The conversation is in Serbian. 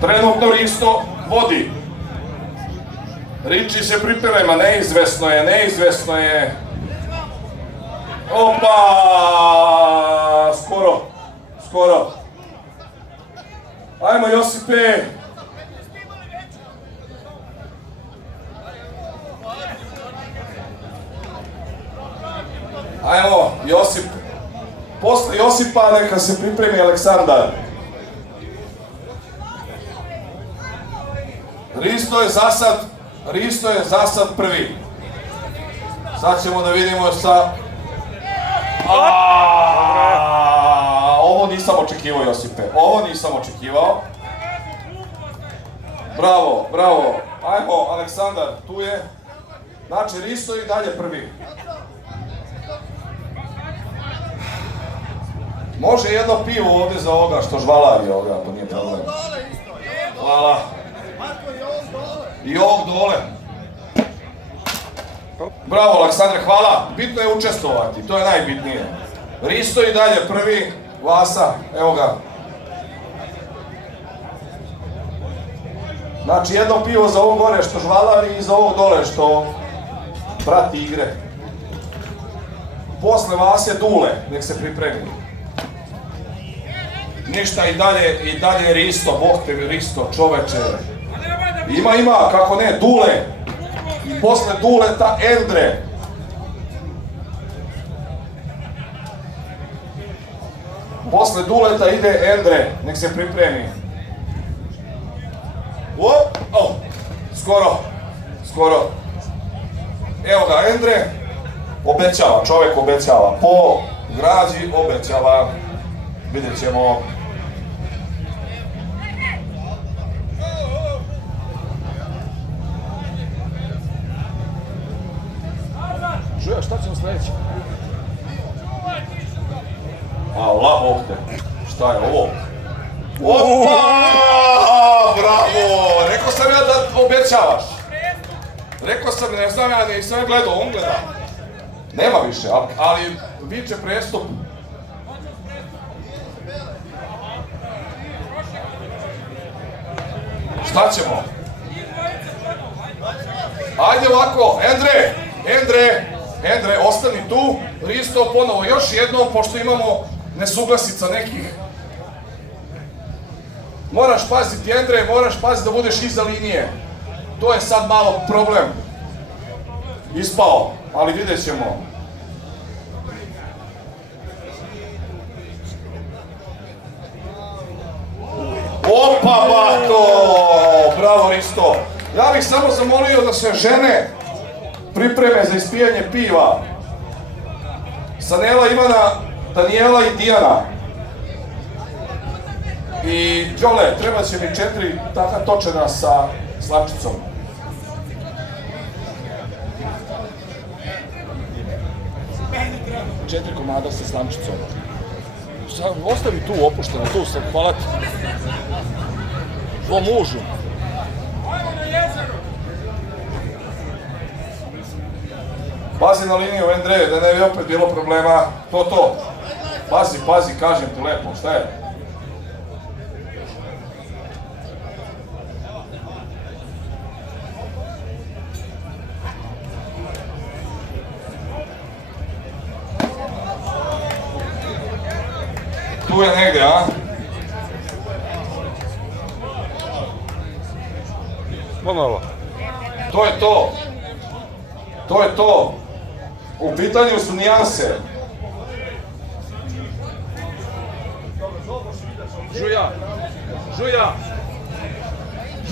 Trenutno Risto vodi. Riči se priprema, neizvesno je. Opa! Skoro. Ajmo Josipe! Ajmo, Josip. Posle Josipa neka se pripremi Aleksandar. Risto je za sad prvi. Sad ćemo da vidimo sa... Ovo nisam očekivao, Josipe. Ovo nisam očekivao. Bravo. Ajmo, Aleksandar, tu je. Znači, Risto i dalje prvi. Može jedno pivo ovdje za ovoga što žvalari ovoga, to nije problem. Hvala. I ovog dole. Bravo, Aleksandre, hvala. Bitno je učestvovati, to je najbitnije. Risto i dalje prvi. Vasa, evo ga. Znači, jedno pivo za ovog gore što žvalari i za ovog dole što prati igre. Posle Vase Dule, nek se pripremi. Ništa, i dalje Risto, bog te mi Risto, čoveče. Ima, kako ne, Dule. I posle Duleta Endre. Posle Duleta ide Endre, nek se pripremi. Skoro. Evo ga, Endre. Obećava, čovjek obećava. Po građi obećava. Vidjet ćemo. Žuja, šta ćemo sledeći? Allah, bog te. Šta je ovo? Opa! Bravo! Rekao sam ja da obećavaš. Rekao sam, ne znam ja, nisam ja gledao, on gleda. Nema više, ali viče prestup. Šta ćemo? Ajde ovako, Endre, ostani tu. Risto ponovo, još jednom, pošto imamo nesuglasica nekih. Moraš paziti, Endre, moraš paziti da budeš iza linije. To je sad malo problem. Ispao, ali vidjet ćemo. Opa, bato! Bravo, Risto. Ja bih samo zamolio da se žene pripreme za ispijanje piva. Sanela, Ivana, Danijela i Dijana. I Đole, treba će mi 4 taka točena sa slamčicom. Četiri komada sa slamčicom. Ostavi tu opušteno, tu sam, hvala ti. Tvom mužu. Pazi na liniju, Endre, da ne bi opet bilo problema. To. Pazi, kažem ti lepo, šta je? Tu je negde, a? Pomalo. To je to. U pitanju su nijanse. Žuja.